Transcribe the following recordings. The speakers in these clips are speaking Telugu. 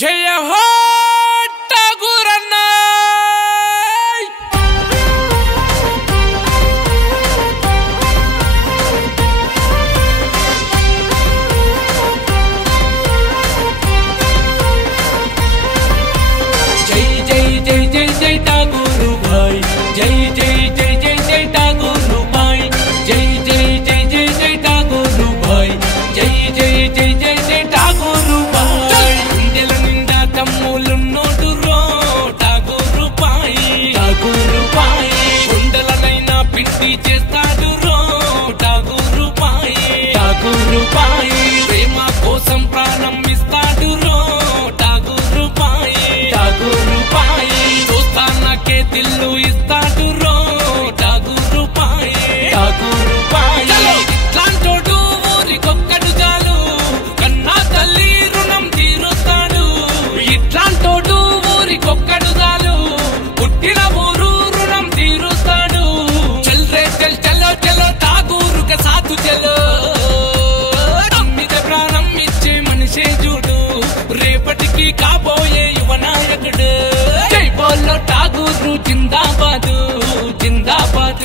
जय हो ठाकुरन्ना जय जय जय जय जय ठाकुर भाई जय जय जय जय जय ठाकुर भाई जय जय जय जय जय ठाकुर भाई जय जय जय जय जय ठाकुर भाई इंदెల నిండా తమ్ములున్నోడురో ठाकुर भाई గుండెలనైనా పిండి చేస్తాడురో ठाकुर भाई ప్రేమ కోసం ప్రాణం ఇస్తాడురో ठाकुर भाई దోస్తానకే దిల్లు ఇస్తాడురో ठाकुर भाई ఇట్లాంటోడు ఊరికొక్కడు చాలు కన్నా తల్లి రుణం తీరుస్తాడు ఇట్లాంటోడు ఊరికొక్కడు చాలు పుట్టిన ఊరు రుణం తీరుస్తాడు చల్ రే చల్ చలో చలో ठाकुर కే సాథు చలో అమ్మిద ప్రాణం ఇచ్చే మనిషే చూడు రేపటికి కాబోయే యువ నాయకుడు జై బోలో ठाकुर జిందాబాద్ జిందాబాద్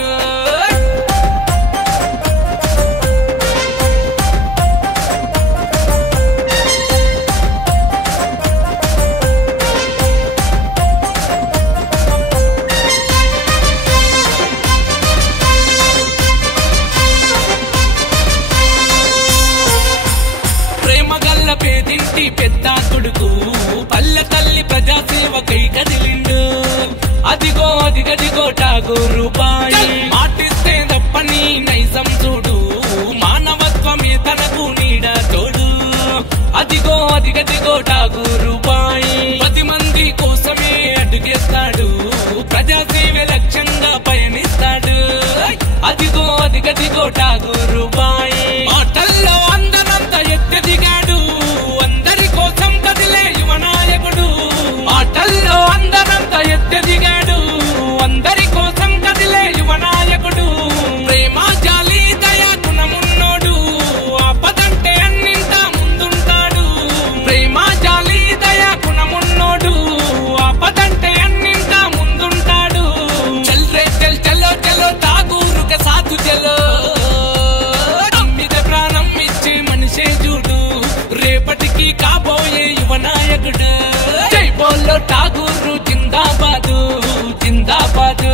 ప్రేమగల్ల పేదింటి పెద్ద కొడుకు పల్లె తల్లి ప్రజాసేవకై కదిలిండు అదిగో అదిగదిగో ठाकुर భాయి మాటిస్తే తప్పని నైజం చూడు మానవత్వమే తనకు నీడ తోడు అదిగో అదిగదిగో ठाकुर భాయి 10 మంది కోసమే అడుగేస్తాడు ప్రజాసేవ లక్ష్యంగా పయనిస్తాడు అదిగో అదిగదిగో ठाकुर భాయి మాటల్లో అందరంత ఎత్తెదిగాడు అందరి కోసం కదిలే యువ నాయకుడు మాటల్లో అందరంత ఎత్తెదిగాడు అందరి కోసం కదిలే యువ నాయకుడు ప్రేమ జాలి దయా గుణమున్నోడు ఆపదంటే అన్నింట ముందుంటాడు ప్రేమ జాలి దయా గుణమున్నోడు ఆపదంటే అన్నింట ముందుంటాడు చల్ రే చల్ చలో చలో ठाकुर కే సాథు చలో అమ్మిద ప్రాణం ఇచ్చే మనిషే చూడు రేపటికి కాబోయే యువ నాయకుడు జై బోలో ठाकुर జిందాబాద్ జిందాబాద్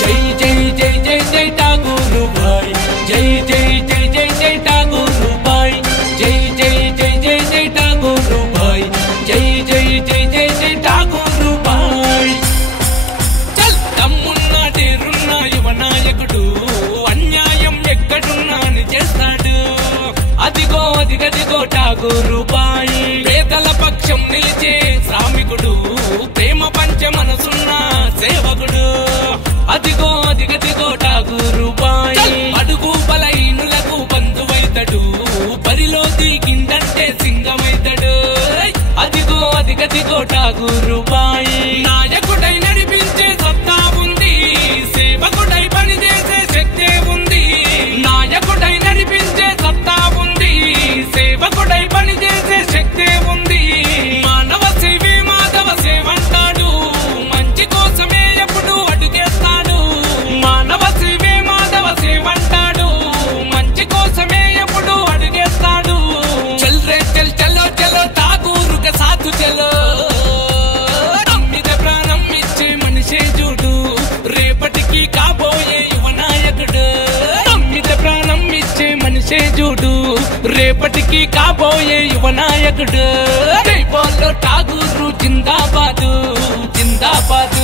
జై జై జై జై జై ठाकुर భాई జై జై జై జై జై ठाकुर భాई జై జై జై జై జై ठाकुर భాई జై జై జై జై జై ठाकुर భాई చల్ తమ్మున్నాడేరున్న యువ నాయకుడు అన్యాయం ఎక్కడున్నా అని చేస్తాడు అదిగో అదిగదిగో ठाकुर భాయి పేదల పక్షం నిలిచే శ్రామికుడు ప్రేమ పంచ మనసున్న సేవకుడు అదిగో అదిగదిగో ठाकुर భాయి అడుగు బలహీనులకు బంధువైతడు బరిలో దిగిందంటే సింగమైతడు అదిగో అదిగదిగో ठाकुर భాయి నాయకుడై నడిపించే సత్తా ఉంది సేవకుడై పనిచేసే శక్తే ఉంది నాయకుడై నడిపించే సత్తా ఉంది సేవకుడై పనిచేసే శక్తే ఉంది మానవ సేవే మాధవ సేవంటాడు మంచి కోసమే ఎప్పుడు అడుగేస్తాడు మానవ సేవే మాధవ సేవంటాడు మంచి కోసమే ఎప్పుడు అడుగేస్తాడు చల్ రే చల్ చలో చలో ठाकुर కే సాథు చలో అమ్మిద ప్రాణం ఇచ్చే మనిషే చూడు రేపటికి కాబోయే యువ నాయకుడు అమ్మిద ప్రాణం ఇచ్చే మనిషే చూడు రేపటికి కాబోయే యువ నాయకుడు జై బోలో ठाकुर జిందాబాద్ జిందాబాద్